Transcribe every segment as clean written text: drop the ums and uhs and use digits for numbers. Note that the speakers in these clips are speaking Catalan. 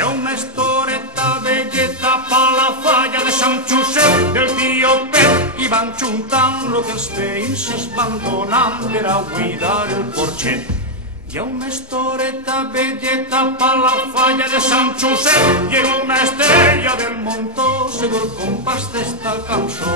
Hi ha una historieta velleta per la falla de Sant Josep del tio Pep i van juntant lo que els veïns es van donant per a buidar el porxet. Hi ha una historieta velleta per la falla de Sant Josep i en una estrella del muntó segur el compàs d'esta cançó.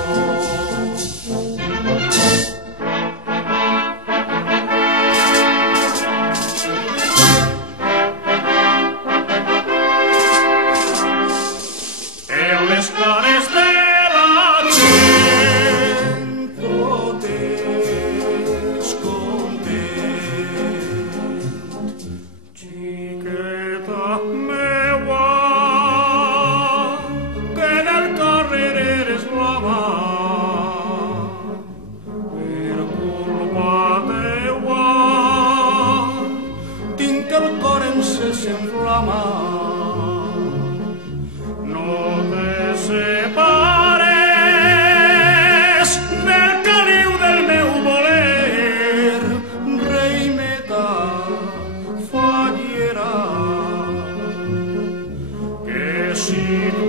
En les cares de la gent tot és content. Xiqueta meua, que del carrer eres blava, per culpa teua tinc el cor en s'enflama. Separes del caliu del meu voler, reimeta fallera, que si tu